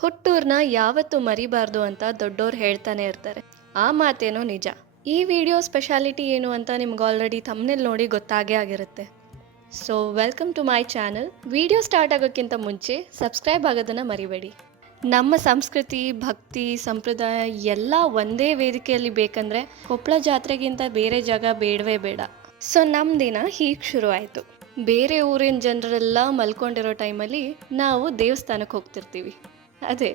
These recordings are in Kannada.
ಹುಟ್ಟೂರ್ನ ಯಾವತ್ತೂ ಮರಿಬಾರ್ದು ಅಂತ ದೊಡ್ಡೋರು ಹೇಳ್ತಾನೆ ಇರ್ತಾರೆ. ಆ ಮಾತೇನೋ ನಿಜ. ಈ ವಿಡಿಯೋ ಸ್ಪೆಷಾಲಿಟಿ ಏನು ಅಂತ ನಿಮ್ಗೆ ಆಲ್ರೆಡಿ ಥಂಬ್ನೇಲ್ ನೋಡಿ ಗೊತ್ತಾಗೇ ಆಗಿರುತ್ತೆ. So welcome to my channel. Video start ಆಗೋಕ್ಕಿಂತ ಮುಂಚೆ ಸಬ್ಸ್ಕ್ರೈಬ್ ಆಗೋದನ್ನು ಮರಿಬೇಡಿ. ನಮ್ಮ ಸಂಸ್ಕೃತಿ, ಭಕ್ತಿ, ಸಂಪ್ರದಾಯ ಎಲ್ಲ ಒಂದೇ ವೇದಿಕೆಯಲ್ಲಿ ಬೇಕಂದ್ರೆ ಕೊಪ್ಪಳ ಜಾತ್ರೆಗಿಂತ ಬೇರೆ ಜಾಗ ಬೇಡವೇ ಬೇಡ. ಸೊ ನಮ್ಮ ದಿನ ಹೀಗೆ ಶುರು ಆಯಿತು. ಬೇರೆ ಊರಿನ ಜನರೆಲ್ಲ ಮಲ್ಕೊಂಡಿರೋ ಟೈಮಲ್ಲಿ ನಾವು ದೇವಸ್ಥಾನಕ್ಕೆ ಹೋಗ್ತಿರ್ತೀವಿ. ಅದೇ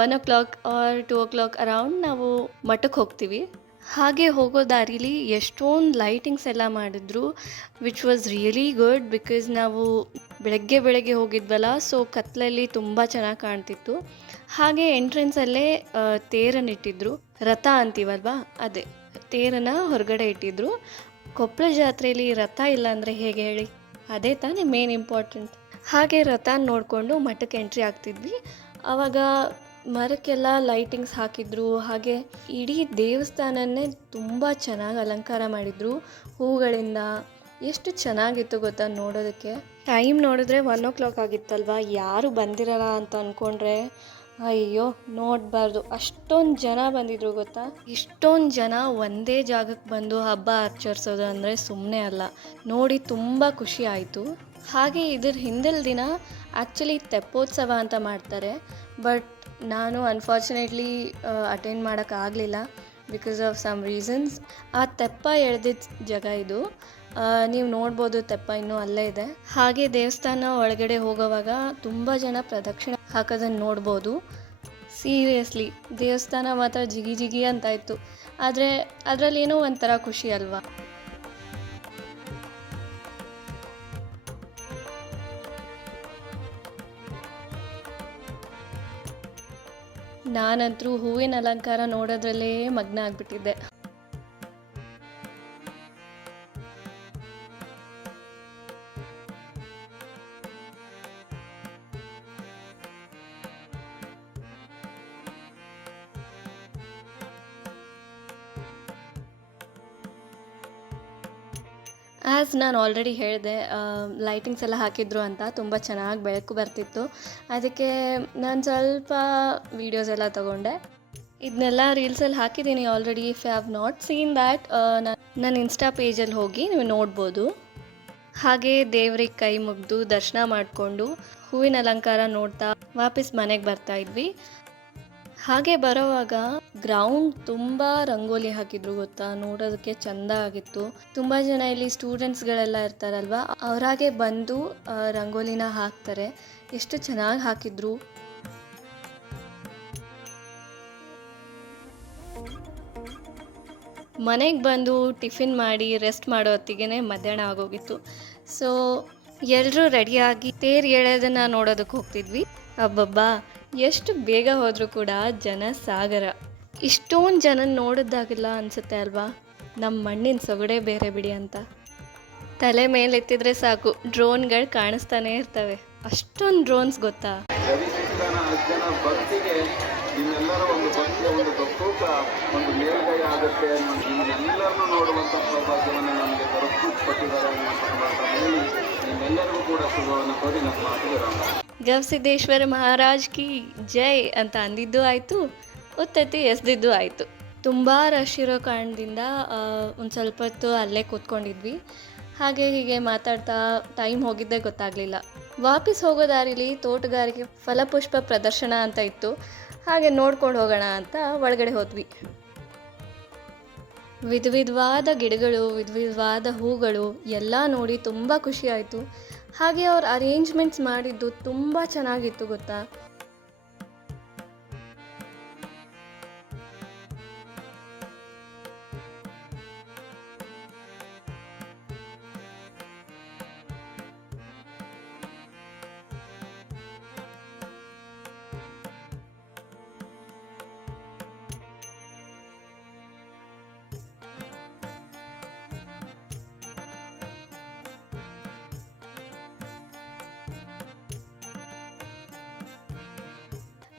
1 o'clock ಆರ್ 2 o'clock ಅರೌಂಡ್ ನಾವು ಮಠಕ್ಕೆ ಹೋಗ್ತೀವಿ. ಹಾಗೆ ಹೋಗೋ ದಾರಿಲಿ ಎಷ್ಟೊಂದು ಲೈಟಿಂಗ್ಸ್ ಎಲ್ಲ ಮಾಡಿದ್ರು, which was really good. Because ನಾವು ಬೆಳಗ್ಗೆ ಹೋಗಿದ್ವಲ್ಲ, ಸೊ ಕತ್ಲಲ್ಲಿ ತುಂಬ ಚೆನ್ನಾಗಿ ಕಾಣ್ತಿತ್ತು. ಹಾಗೆ ಎಂಟ್ರೆನ್ಸಲ್ಲೇ ತೇರನ್ನು ಇಟ್ಟಿದ್ರು. ರಥ ಅಂತೀವಲ್ವಾ, ಅದೇ ತೇರನ್ನು ಹೊರಗಡೆ ಇಟ್ಟಿದ್ರು. ಕೊಪ್ಪಳ ಜಾತ್ರೆಯಲ್ಲಿ ರಥ ಇಲ್ಲ ಅಂದರೆ ಹೇಗೆ ಹೇಳಿ? ಅದೇ ತಾನೇ ಮೇನ್ ಇಂಪಾರ್ಟೆಂಟ್. ಹಾಗೆ ರಥ ನೋಡಿಕೊಂಡು ಮಠಕ್ಕೆ ಎಂಟ್ರಿ ಆಗ್ತಿದ್ವಿ. ಆವಾಗ ಮರಕ್ಕೆಲ್ಲ ಲೈಟಿಂಗ್ಸ್ ಹಾಕಿದ್ರು. ಹಾಗೆ ಇಡೀ ದೇವಸ್ಥಾನನೇ ತುಂಬ ಚೆನ್ನಾಗಿ ಅಲಂಕಾರ ಮಾಡಿದರು ಹೂಗಳಿಂದ. ಎಷ್ಟು ಚೆನ್ನಾಗಿತ್ತು ಗೊತ್ತಾ ನೋಡೋದಕ್ಕೆ. ಟೈಮ್ ನೋಡಿದ್ರೆ 1 o'clock ಆಗಿತ್ತಲ್ವ, ಯಾರು ಬಂದಿರಲ್ಲ ಅಂತ ಅಂದ್ಕೊಂಡ್ರೆ ಅಯ್ಯೋ ನೋಡಬಾರ್ದು, ಅಷ್ಟೊಂದು ಜನ ಬಂದಿದ್ರು ಗೊತ್ತಾ. ಇಷ್ಟೊಂದು ಜನ ಒಂದೇ ಜಾಗಕ್ಕೆ ಬಂದು ಹಬ್ಬ ಆಚರಿಸೋದು ಅಂದರೆ ಸುಮ್ಮನೆ ಅಲ್ಲ. ನೋಡಿ ತುಂಬ ಖುಷಿ ಆಯಿತು. ಹಾಗೆ ಇದ್ರ ಹಿಂದಿನ ದಿನ ಆ್ಯಕ್ಚುಲಿ ತೆಪ್ಪೋತ್ಸವ ಅಂತ ಮಾಡ್ತಾರೆ. ಬಟ್ ನಾನು ಅನ್ಫಾರ್ಚುನೇಟ್ಲಿ ಅಟೆಂಡ್ ಮಾಡೋಕ್ಕಾಗಲಿಲ್ಲ ಬಿಕಾಸ್ ಆಫ್ ಸಮ್ ರೀಸನ್ಸ್. ಆ ತೆಪ್ಪ ಎಳೆದಿದ್ದ ಜಾಗ ಇದು. ನೀವು ನೋಡ್ಬೋದು, ತೆಪ್ಪ ಇನ್ನೂ ಅಲ್ಲೇ ಇದೆ. ಹಾಗೆ ದೇವಸ್ಥಾನ ಒಳಗಡೆ ಹೋಗೋವಾಗ ತುಂಬ ಜನ ಪ್ರದಕ್ಷಿಣೆ ಹಾಕೋದನ್ನು ನೋಡ್ಬೋದು. ಸೀರಿಯಸ್ಲಿ ದೇವಸ್ಥಾನ ಮಾತ್ರ ಜಿಗಿ ಜಿಗಿ ಅಂತ ಇತ್ತು. ಆದರೆ ಅದರಲ್ಲಿ ಏನೋ ಒಂಥರ ಖುಷಿ ಅಲ್ವಾ. ನಾನಂತರೂ ಹೂವಿನ ಅಲಂಕಾರ ನೋಡೋದ್ರಲ್ಲೇ ಮಗ್ನ ಆಗಿಬಿಟ್ಟಿದ್ದೆ. ಆ್ಯಸ್ ನಾನು ಆಲ್ರೆಡಿ ಹೇಳಿದೆ, ಲೈಟಿಂಗ್ಸ್ ಎಲ್ಲ ಹಾಕಿದ್ರು ಅಂತ ತುಂಬ ಚೆನ್ನಾಗಿ ಬೆಳಕು ಬರ್ತಿತ್ತು. ಅದಕ್ಕೆ ನಾನು ಸ್ವಲ್ಪ ವೀಡಿಯೋಸ್ ಎಲ್ಲ ತೊಗೊಂಡೆ. ಇದನ್ನೆಲ್ಲ ರೀಲ್ಸಲ್ಲಿ ಹಾಕಿದ್ದೀನಿ already. If you have not seen that, ನನ್ನ ಇನ್ಸ್ಟಾ ಪೇಜಲ್ಲಿ ಹೋಗಿ ನೀವು ನೋಡ್ಬೋದು. ಹಾಗೆ ದೇವ್ರಿಗೆ ಕೈ ಮುಗಿದು ದರ್ಶನ ಮಾಡಿಕೊಂಡು ಹೂವಿನ ಅಲಂಕಾರ ನೋಡ್ತಾ ವಾಪಸ್ ಮನೆಗೆ ಬರ್ತಾ ಇದ್ವಿ. ಹಾಗೆ ಬರೋವಾಗ ಗ್ರೌಂಡ್ ತುಂಬ ರಂಗೋಲಿ ಹಾಕಿದ್ರು ಗೊತ್ತಾ, ನೋಡೋದಕ್ಕೆ ಚೆಂದ ಆಗಿತ್ತು. ತುಂಬ ಜನ ಇಲ್ಲಿ ಸ್ಟೂಡೆಂಟ್ಸ್ಗಳೆಲ್ಲ ಇರ್ತಾರಲ್ವ, ಅವರಾಗೆ ಬಂದು ರಂಗೋಲಿನ ಹಾಕ್ತಾರೆ. ಎಷ್ಟು ಚೆನ್ನಾಗಿ ಹಾಕಿದ್ರು. ಮನೆಗೆ ಬಂದು ಟಿಫಿನ್ ಮಾಡಿ ರೆಸ್ಟ್ ಮಾಡೋ ಹೊತ್ತಿಗೆ ಮಧ್ಯಾಹ್ನ ಆಗೋಗಿತ್ತು. ಸೊ ಎಲ್ಲರೂ ರೆಡಿಯಾಗಿ ತೇರು ಎಳೆಯೋದನ್ನು ನೋಡೋದಕ್ಕೆ ಹೋಗ್ತಿದ್ವಿ. ಅಬ್ಬಬ್ಬಾ, ಎಷ್ಟು ಬೇಗ ಹೋದರೂ ಕೂಡ ಜನ ಸಾಗರ. ಇಷ್ಟೊಂದು ಜನ ನೋಡಿದಾಗೆಲ್ಲ ಅನಿಸುತ್ತೆ ಅಲ್ವಾ, ನಮ್ಮ ಮಣ್ಣಿನ ಸೊಗಡೆ ಬೇರೆ ಬಿಡಿ ಅಂತ. ತಲೆ ಮೇಲೆತ್ತಿದ್ರೆ ಸಾಕು, ಡ್ರೋನ್ಗಳು ಕಾಣಿಸ್ತಾನೆ ಇರ್ತವೆ. ಅಷ್ಟೊಂದು ಡ್ರೋನ್ಸ್ ಗೊತ್ತಾ. ಗವಿಸಿದ್ದೇಶ್ವರ ಮಹಾರಾಜ್ ಕಿ ಜೈ ಅಂತ ಅಂದಿದ್ದು ಆಯಿತು, ಒತ್ತೆತ್ತಿ ಎಸ್ದಿದ್ದು ಆಯಿತು. ತುಂಬ ರಶ್ ಇರೋ ಕಾರಣದಿಂದ ಒಂದು ಸ್ವಲ್ಪ ಹೊತ್ತು ಅಲ್ಲೇ ಕೂತ್ಕೊಂಡಿದ್ವಿ. ಹಾಗೆ ಹೀಗೆ ಮಾತಾಡ್ತಾ ಟೈಮ್ ಹೋಗಿದ್ದೇ ಗೊತ್ತಾಗಲಿಲ್ಲ. ವಾಪಸ್ ಹೋಗೋ ದಾರಿಲಿ ತೋಟಗಾರಿಕೆ ಫಲಪುಷ್ಪ ಪ್ರದರ್ಶನ ಅಂತ ಇತ್ತು. ಹಾಗೆ ನೋಡ್ಕೊಂಡು ಹೋಗೋಣ ಅಂತ ಒಳಗಡೆ ಹೋದ್ವಿ. ವಿಧವಾದ ಗಿಡಗಳು, ವಿಧವಾದ ಹೂಗಳು ಎಲ್ಲ ನೋಡಿ ತುಂಬ ಖುಷಿ ಆಯಿತು. ಹಾಗೆ ಅವ್ರು ಅರೇಂಜ್ಮೆಂಟ್ಸ್ ಮಾಡಿದ್ದು ತುಂಬ ಚೆನ್ನಾಗಿತ್ತು ಗೊತ್ತಾ.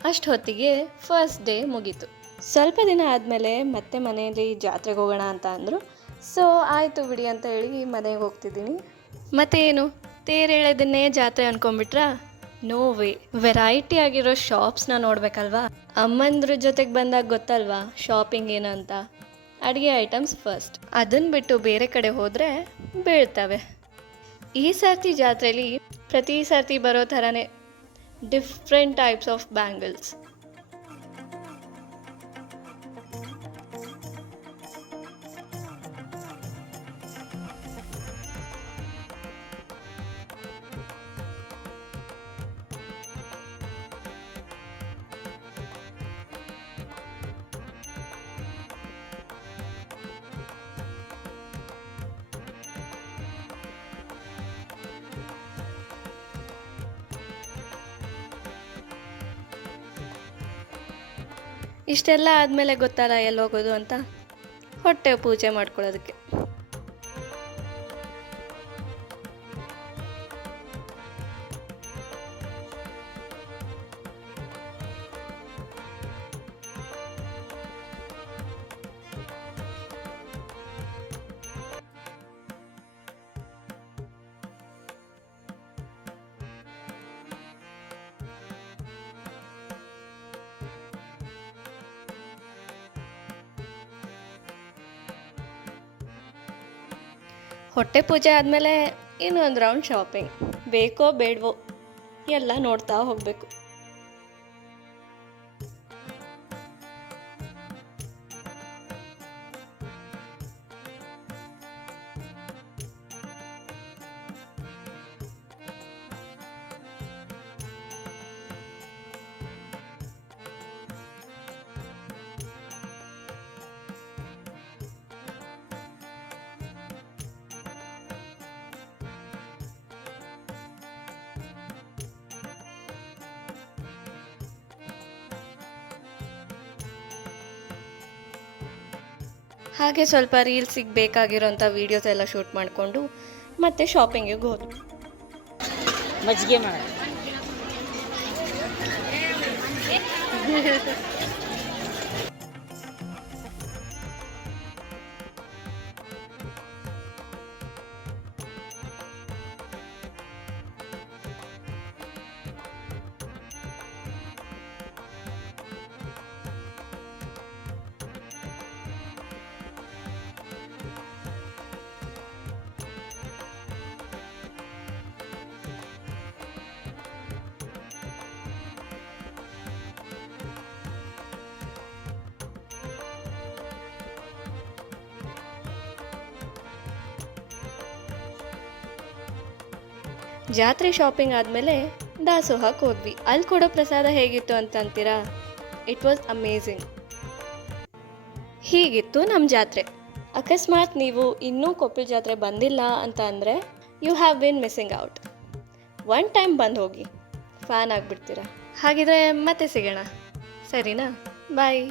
ಅಷ್ಟು ಹೊತ್ತಿಗೆ ಫಸ್ಟ್ ಡೇ ಮುಗೀತು. ಸ್ವಲ್ಪ ದಿನ ಆದಮೇಲೆ ಮತ್ತೆ ಮನೆಯಲ್ಲಿ ಜಾತ್ರೆಗೆ ಹೋಗೋಣ ಅಂತ ಅಂದರು. ಸೊ ಆಯಿತು ಬಿಡಿ ಅಂತ ಹೇಳಿ ಮನೆಗೆ ಹೋಗ್ತಿದ್ದೀನಿ. ಮತ್ತೆ ಏನು, ತೇರು ಎಳೆದನ್ನೇ ಜಾತ್ರೆ ಅಂದ್ಕೊಂಬಿಟ್ರಾ? ನೋ ವೇ, ವೆರೈಟಿ ಆಗಿರೋ ಶಾಪ್ಸ್ನ ನೋಡ್ಬೇಕಲ್ವಾ. ಅಮ್ಮಂದ್ರ ಜೊತೆಗೆ ಬಂದಾಗ ಗೊತ್ತಲ್ವಾ ಶಾಪಿಂಗ್ ಏನು ಅಂತ. ಅಡುಗೆ ಐಟಮ್ಸ್ ಫಸ್ಟ್, ಅದನ್ನು ಬಿಟ್ಟು ಬೇರೆ ಕಡೆ ಹೋದರೆ ಬೀಳ್ತವೆ. ಈ ಸರ್ತಿ ಜಾತ್ರೆಯಲ್ಲಿ ಪ್ರತಿ ಸರ್ತಿ ಬರೋ ಥರನೇ ಡಿಫ್ರೆಂಟ್ ಟೈಪ್ಸ್ ಆಫ್ ಬ್ಯಾಂಗಲ್ಸ್. ಇಷ್ಟೆಲ್ಲ ಆದಮೇಲೆ ಗೊತ್ತಲ್ಲ ಎಲ್ಲಿ ಹೋಗೋದು ಅಂತ, ಹೊಟ್ಟೆ ಪೂಜೆ ಮಾಡ್ಕೊಳ್ಳೋದಕ್ಕೆ. ಹೊಟ್ಟೆ ಪೂಜೆ ಆದಮೇಲೆ ಇನ್ನೊಂದು ರೌಂಡ್ ಶಾಪಿಂಗ್. ಬೇಕೋ ಬೇಡವೋ ಎಲ್ಲ ನೋಡ್ತಾ ಹೋಗಬೇಕು. ಹಾಗೆ ಸ್ವಲ್ಪ ರೀಲ್ಸಿಗೆ ಬೇಕಾಗಿರೋಂಥ ವೀಡಿಯೋಸ್ ಎಲ್ಲ ಶೂಟ್ ಮಾಡಿಕೊಂಡು ಮತ್ತೆ ಶಾಪಿಂಗಿಗೆ ಹೋದ್ವಿ. ಮಜ್ಜಿಗೆ ಮಾಡೋದು. ಜಾತ್ರೆ ಶಾಪಿಂಗ್ ಆದಮೇಲೆ ದಾಸೋಹಕ್ಕೆ ಹೋದ್ವಿ. ಅಲ್ಲಿ ಕೊಡೋ ಪ್ರಸಾದ ಹೇಗಿತ್ತು ಅಂತ ಅಂತೀರಾ? It was amazing. ಹೀಗಿತ್ತು ನಮ್ಮ ಜಾತ್ರೆ. ಅಕಸ್ಮಾತ್ ನೀವು ಇನ್ನೂ ಕೊಪ್ಪಳ ಜಾತ್ರೆ ಬಂದಿಲ್ಲ ಅಂತ ಅಂದರೆ you have been missing out. One time ಬಂದು ಹೋಗಿ, ಫ್ಯಾನ್ ಆಗಿಬಿಡ್ತೀರಾ. ಹಾಗಿದ್ರೆ ಮತ್ತೆ ಸಿಗೋಣ, ಸರಿನಾ? ಬಾಯ್.